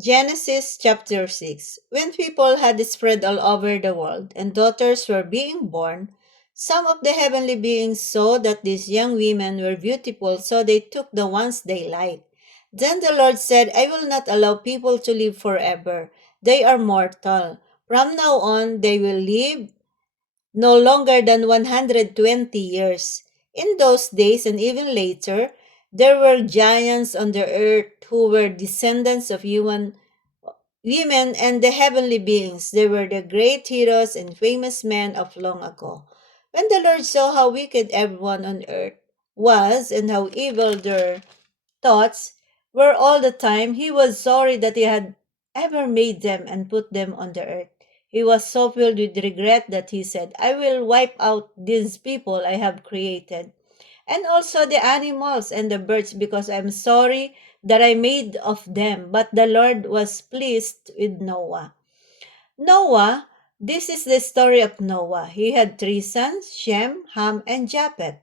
Genesis chapter 6. When people had spread all over the world and daughters were being born, some of the heavenly beings saw that these young women were beautiful, so they took the ones they liked. Then the Lord said, I will not allow people to live forever. They are mortal. From now on, they will live no longer than 120 years. In those days and even later, there were giants on the earth who were descendants of human women and the heavenly beings. They were the great heroes and famous men of long ago. When the Lord saw how wicked everyone on earth was and how evil their thoughts were all the time, he was sorry that he had ever made them and put them on the earth. He was so filled with regret that he said, I will wipe out these people I have created, and also the animals and the birds, because I'm sorry that I made of them. But the Lord was pleased with Noah. Noah, this is the story of Noah. He had three sons, Shem, Ham, and Japheth.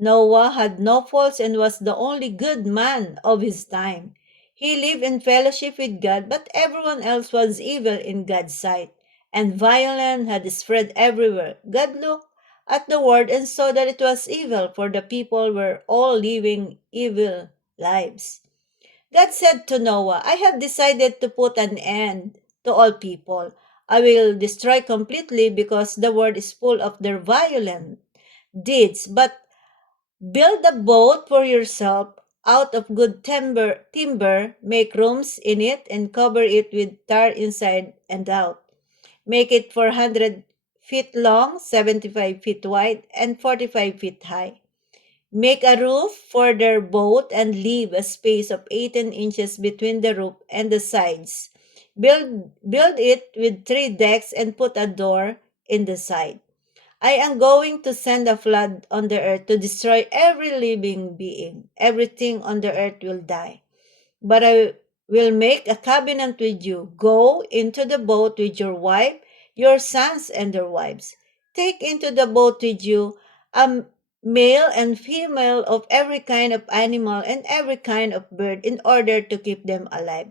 Noah had no faults and was the only good man of his time. He lived in fellowship with God, but everyone else was evil in God's sight, and violence had spread everywhere. God looked at the world and saw that it was evil, for the people were all living evil lives. God said to Noah, I have decided to put an end to all people. I will destroy completely because the world is full of their violent deeds. But build a boat for yourself out of good timber, make rooms in it and cover it with tar inside and out. Make it 400 feet long, 75 feet wide, and 45 feet high. Make a roof for their boat and leave a space of 18 inches between the roof and the sides. Build it with three decks and put a door in the side. I am going to send a flood on the earth to destroy every living being. Everything on the earth will die. But I will make a covenant with you. Go into the boat with your wife, your sons, and their wives. Take into the boat with you a male and female of every kind of animal and every kind of bird in order to keep them alive.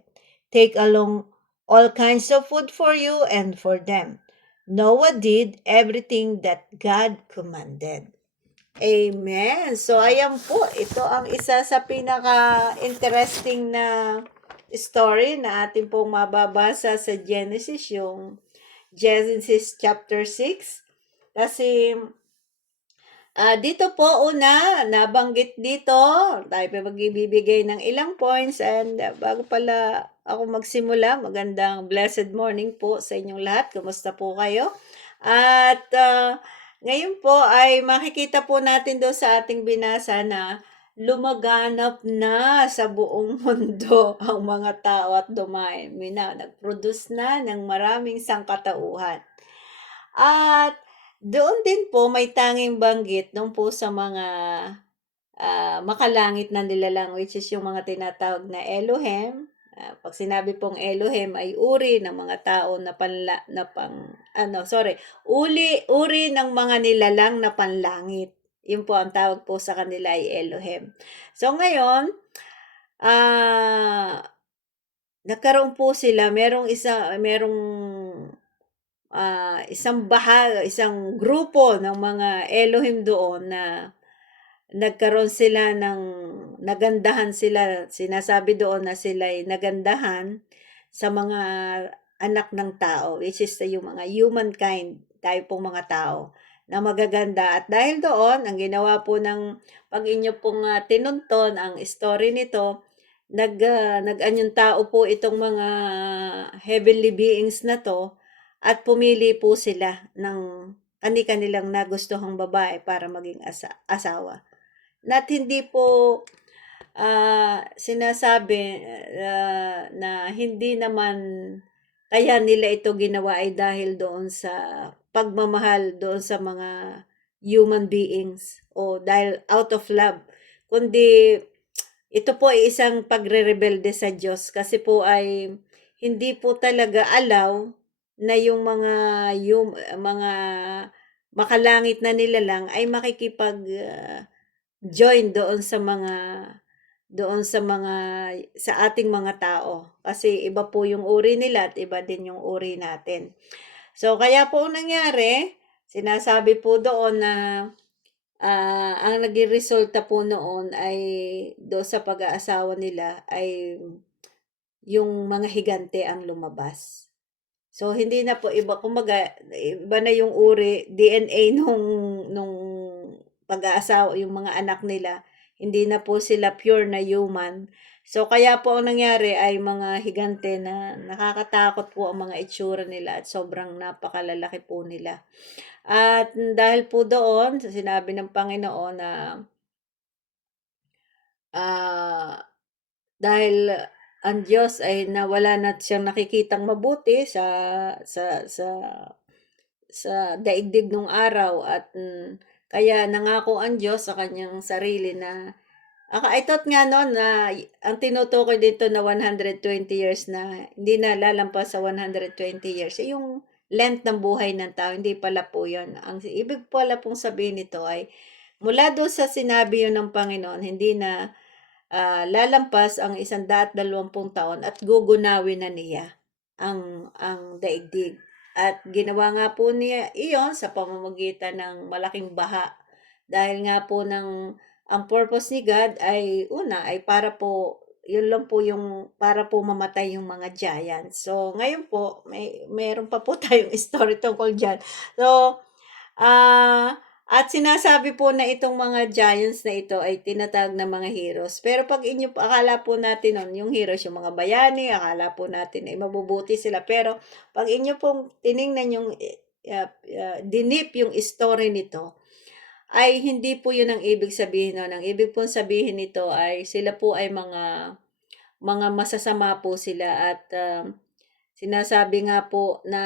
Take along all kinds of food for you and for them. Noah did everything that God commanded. Amen. So, ayan po. Ito ang isa sa pinaka-interesting na story na atin pong mababasa sa Genesis, yung Genesis chapter 6. Kasi, dito po una, nabanggit dito, tayo pa magbibigay ng ilang points and bago pala ako magsimula, magandang blessed morning po sa inyong lahat. Kumusta po kayo? At ngayon po ay makikita po natin doon sa ating binasa na lumaganap na sa buong mundo ang mga tao at dumami na, nag-produce na ng maraming sangkatauhan. At doon din po may tanging banggit doon po sa mga makalangit na nilalang, which is yung mga tinatawag na Elohim. Pag sinabi pong Elohim ay uri ng mga tao na uri ng mga nilalang na panlangit. Yun po ang tawag po sa kanila ay Elohim. So ngayon, nagkaroon po sila, isang grupo ng mga Elohim doon na nagandahan sila. Sinasabi doon na sila ay nagandahan sa mga anak ng tao, which is yung mga humankind, tayo pong mga tao na magaganda. At dahil doon, ang ginawa po pag inyo pong tinunton ang story nito, nag-anyong tao po itong mga heavenly beings na to at pumili po sila ng kani-kanilang nagustuhang babae para maging asawa. At hindi po sinasabi na hindi naman kaya nila ito ginawa ay dahil doon sa pagmamahal doon sa mga human beings o dahil out of love, kundi ito po ay isang pagre-rebelde sa Diyos kasi po ay hindi po talaga allow na yung mga makalangit na nilalang ay makikipag join doon sa mga doon sa ating mga tao. Kasi iba po yung uri nila at iba din yung uri natin. So, kaya po ang nangyari, sinasabi po doon na ang naging resulta po noon ay do sa pag-aasawa nila ay yung mga higante ang lumabas. So, hindi na po iba, kumbaga, iba na yung uri, DNA nung pag-aasawa, yung mga anak nila. Hindi na po sila pure na human. So, kaya po ang nangyari ay mga higante na nakakatakot po ang mga itsura nila at sobrang napakalalaki po nila. At dahil po doon, sinabi ng Panginoon na ah, dahil ang Diyos ay nawala na siyang nakikitang mabuti sa daigdig nung araw at kaya nangako ang Diyos sa kanyang sarili na I thought nga noon na ang tinutukoy dito na 120 years na hindi na lalampas sa 120 years, yung length ng buhay ng tao, hindi pala po yun. Ang ibig pala pong sabihin nito ay mula doon sa sinabi yun ng Panginoon, hindi na lalampas ang 120 taon at gugunawin na niya ang daigdig. At ginawa nga po niya iyon sa pamamagitan ng malaking baha. Dahil nga po ang purpose ni God ay una ay para po yun lang po yung para po mamatay yung mga giants. So ngayon po meron pa po tayong story tungkol diyan. So at sinasabi po na itong mga giants na ito ay tinatawag na mga heroes. Pero pag akala po natin nun, yung heroes, yung mga bayani, akala po natin ay mabubuti sila. Pero pag inyo pong tiningnan yung dinip yung story nito, ay hindi po yun ang ibig sabihin nun. Ang ibig pong sabihin nito ay sila po ay mga masasama po sila at sinasabi nga po na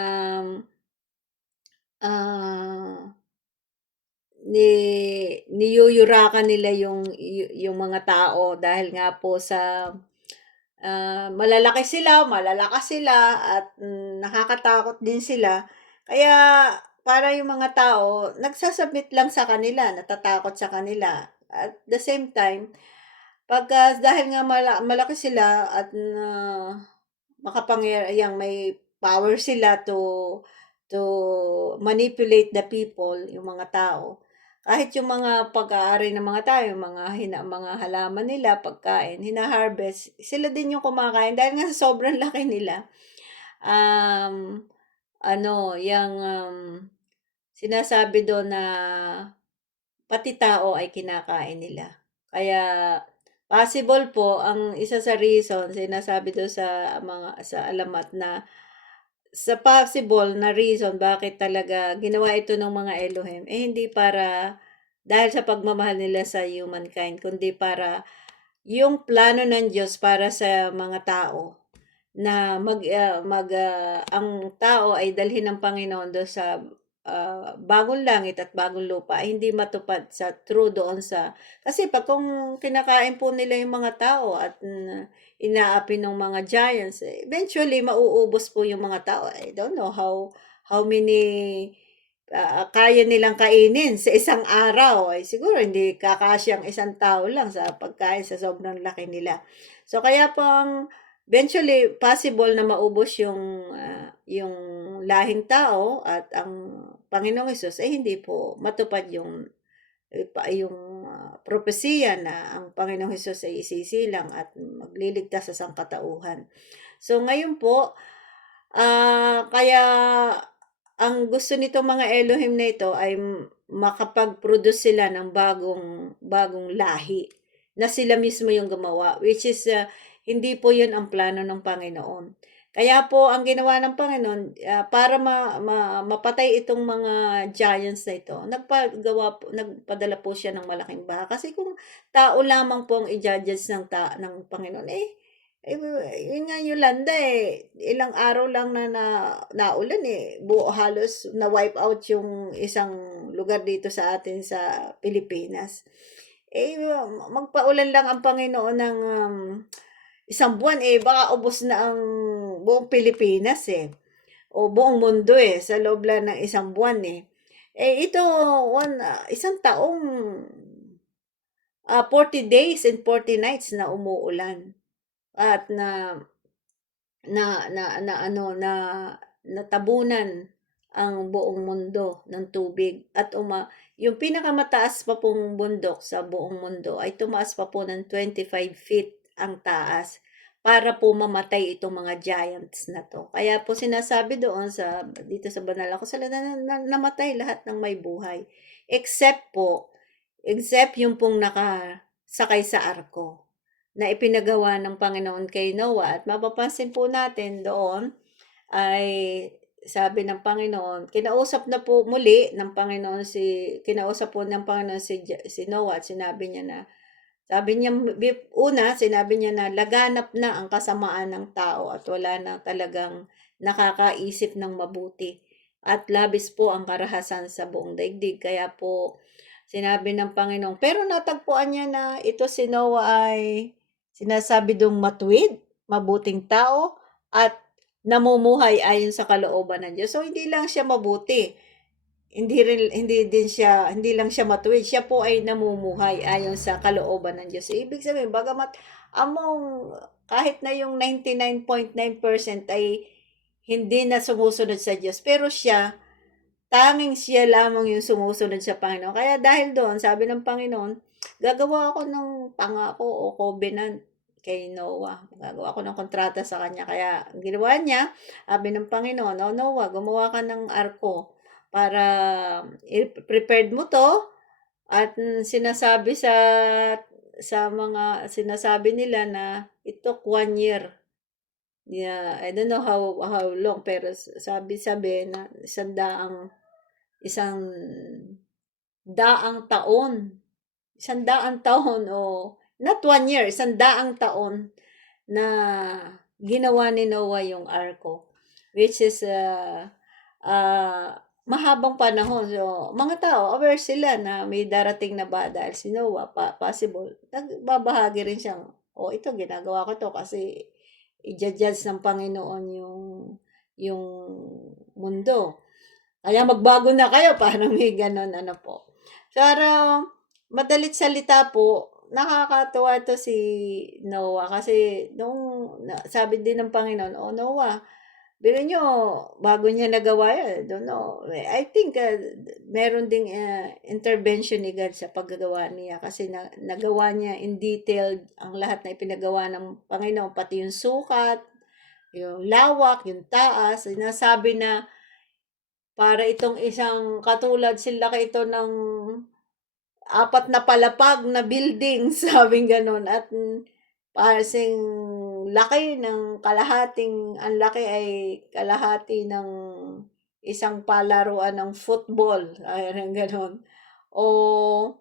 niyuyurakan nila yung mga tao dahil nga po sa malalaki sila, malalakas sila at nakakatakot din sila. Kaya para yung mga tao nagsasubmit lang sa kanila, natatakot sa kanila. At the same time, dahil nga malaki sila at makapangyarihang may power sila to manipulate the people, yung mga tao. Kahit yung mga pag-aari ng mga tao, yung mga halaman nila, pagkain, hina-harvest, sila din yung kumakain dahil nga sa sobrang laki nila. Yung sinasabi doon na pati tao ay kinakain nila. Kaya possible po ang isa sa reason sinasabi doon sa alamat na sa possible na reason bakit talaga ginawa ito ng mga Elohim hindi para dahil sa pagmamahal nila sa humankind kundi para yung plano ng Diyos para sa mga tao na ang tao ay dalhin ng Panginoon doon sa bagong langit at bagong lupa ay hindi matupad sa true doon kasi kung kinakain po nila yung mga tao at inaapi ng mga giants, eventually mauubos po yung mga tao. I don't know how many kaya nilang kainin sa isang araw. Ay siguro hindi kakasyang isang tao lang sa pagkain sa sobrang laki nila. So kaya eventually possible na maubos yung lahing tao at ang Panginoong Hesus ay hindi po matupad yung propesiya na ang Panginoong Hesus ay isisilang at magliligtas sa sangkatauhan. So ngayon po, kaya ang gusto nito mga Elohim na ito ay makapag-produce sila ng bagong lahi na sila mismo yung gumawa, which is hindi po yun ang plano ng Panginoon. Kaya po ang ginawa ng Panginoon para mapatay itong mga giants na ito, nagpadala po siya ng malaking baha. Kasi kung tao lamang po ang i-judge ng Panginoon, yun nga Yolanda ilang araw lang na naulan halos na-wipe out yung isang lugar dito sa atin sa Pilipinas. Magpaulan lang ang Panginoon ng isang buwan baka ubos na ang buong Pilipinas o buong mundo sa loob lang ng isang buwan ito isang taong 40 days and 40 nights na umuulan at na natabunan ang buong mundo ng tubig at yung pinakamataas pa pong bundok sa buong mundo ay tumaas pa po ng 25 feet ang taas para po mamatay itong mga giants na to. Kaya po sinasabi doon dito sa banal ako sila namatay lahat ng may buhay except yung pong nakasakay sa arko na ipinagawa ng Panginoon kay Noah. At mapapansin po natin doon ay sabi ng Panginoon, kinausap po ng Panginoon si Noah at sinabi niya na laganap na ang kasamaan ng tao at wala na talagang nakakaisip ng mabuti at labis po ang karahasan sa buong daigdig. Kaya po sinabi ng Panginoon, pero natagpuan niya na ito si Noah ay sinasabi dong matuwid, mabuting tao, at namumuhay ayon sa kalooban ng Diyos. So, hindi lang siya mabuti. Hindi lang siya matuwid. Siya po ay namumuhay ayon sa kalooban ng Diyos. Ibig sabihin, bagamat kahit na yung 99.9% ay hindi na sumusunod sa Diyos, pero tanging siya lamang yung sumusunod sa Panginoon. Kaya dahil doon, sabi ng Panginoon, gagawa ako ng pangako o covenant kay Noah. Gagawa ako ng kontrata sa kanya. Kaya ginawa niya, sabi ng Panginoon, Noah, gumawa ka ng arko para prepared mo to at sinasabi sinasabi nila na it took 1 year. Yeah, I don't know how long, pero sabi na isang daang taon o not 1 year, 100 taon na ginawa ni Noah yung arko, which is mahabang panahon. So, mga tao, aware sila na may darating na ba dahil si Noah, possible, nagbabahagi rin siyang, ito, ginagawa ko to kasi i-judge ng Panginoon yung mundo. Kaya magbago na kayo, parang may ganon, po. Pero, madalit salita po, nakakatuwa to si Noah kasi sabi din ng Panginoon, Noah, biro nyo, bago niya nagawa yun, don't know. I think meron ding intervention ni God sa paggagawa niya kasi nagawa niya in detail ang lahat na ipinagawa ng Panginoon, pati yung sukat, yung lawak, yung taas. Sinasabi na para itong isang katulad sila ito ng 4 na palapag na building, sabing ganon. At parsing laki ng ang laki ay kalahati ng isang palaruan ng football, ayun ganon. O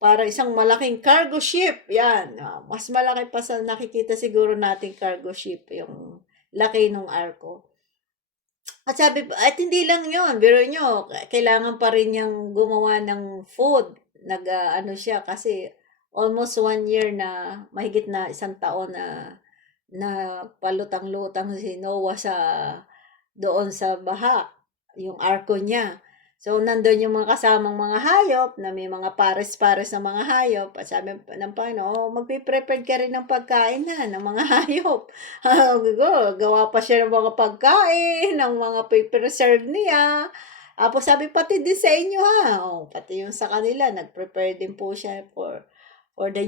para isang malaking cargo ship, yan. Mas malaki pa sa nakikita siguro nating cargo ship, yung laki ng arko. At hindi lang yun, biro nyo, kailangan pa rin niyang gumawa ng food. Siya kasi almost 1 year na, mahigit na 1 taon na palutang-lutang si Noah doon sa baha, yung arko niya. So, nandun yung mga kasamang mga hayop, na may mga pares-pares na mga hayop. At sabi ng Panginoon, magpiprepare ka rin ng pagkain ng mga hayop. Gawa pa siya ng mga pagkain, ng mga preserve niya. Tapos sabi, pati din sa inyo pati yung sa kanila, nag-prepare din po siya for the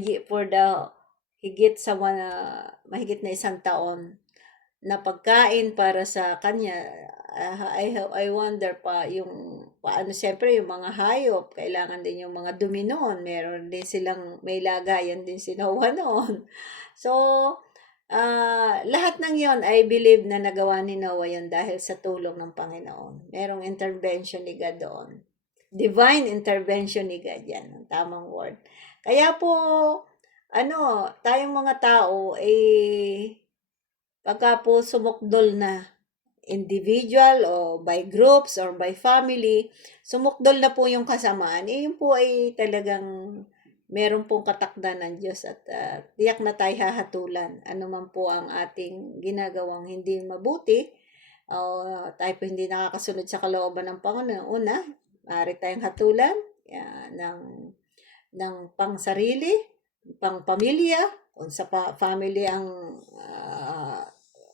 higit sa mahigit na 1 taon na pagkain para sa kanya. I wonder pa yung paano, siyempre yung mga hayop, kailangan din yung mga dumi noon. Meron din silang, may lagayan din si Noah noon. So, lahat ng yon I believe na nagawa ni Noah yun dahil sa tulong ng Panginoon. Merong intervention ni God doon. Divine intervention ni God, yan ang tamang word. Kaya po, tayong mga tao, pagka po sumukdol na individual o by groups or by family, sumukdol na po yung kasamaan, yun po ay talagang meron pong katakdan ng Diyos at tiyak na tayo hahatulan. Ano man po ang ating ginagawang hindi mabuti, tayo po hindi nakakasunod sa kalooban ng Panginoon, maaari tayong hatulan ng pangsarili, pangpamilya, kung sa family ang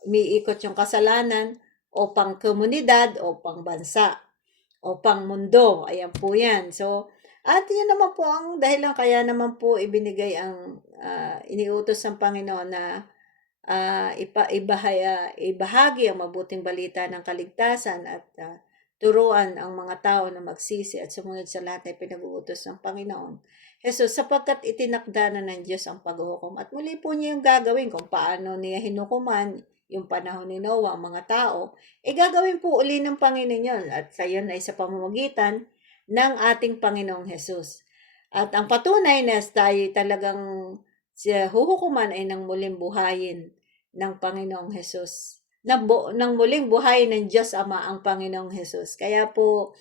umiikot yung kasalanan, o pang-komunidad, o pang-bansa, o pang-mundo. Ayan po yan. So, at yun naman po ang dahilan kaya naman po ibinigay ang iniutos ng Panginoon na ibahagi ang mabuting balita ng kaligtasan at turuan ang mga tao na magsisi at sumunod sa lahat na pinag-uutos ng Panginoon Jesus, sapagkat itinakda na ng Diyos ang paghuhukom. At muli po niya yung gagawin kung paano niya hinukuman yung panahon ni Noah, ang mga tao, gagawin po uli ng Panginoon yun. At sa yun ay sa pamamagitan ng ating Panginoong Jesus. At ang patunay na tayo talagang huhukuman ay nang muling buhayin ng Panginoong Jesus. Nang muling buhayin ng Diyos Ama ang Panginoong Jesus. Kaya po,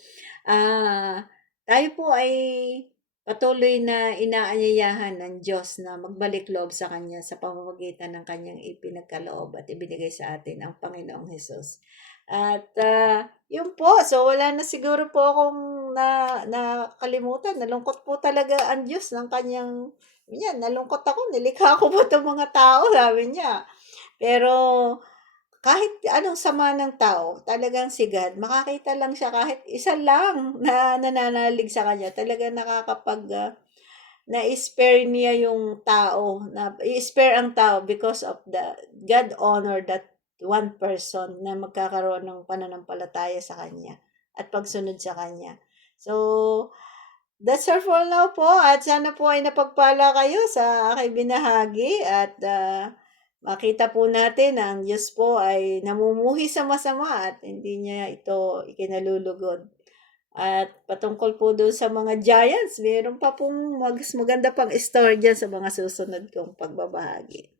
tayo po ay patuloy na inaanyayahan ng Diyos na magbalik loob sa Kanya sa pamamagitan ng Kanyang ipinagkaloob at ibinigay sa atin ang Panginoong Jesus. At yun po, so wala na siguro po akong nakalimutan. Nalungkot po talaga ang Diyos ng Kanyang, yan, nalungkot ako, nilikha ko po itong mga tao, sabi niya. Pero kahit anong sama ng tao, talagang si God, makakita lang siya kahit isa lang na nananalig sa kanya, talagang na-spare niya yung tao, i-spare ang tao because of the God honor that one person na magkakaroon ng pananampalataya sa kanya at pagsunod sa kanya. So, that's all for now po, at sana po ay napagpala kayo sa aking binahagi at makita po natin na ang Diyos po ay namumuhi sa masama at hindi niya ito ikinalulugod. At patungkol po doon sa mga giants, mayroon pa pong maganda pang story dyan sa mga susunod kong pagbabahagi.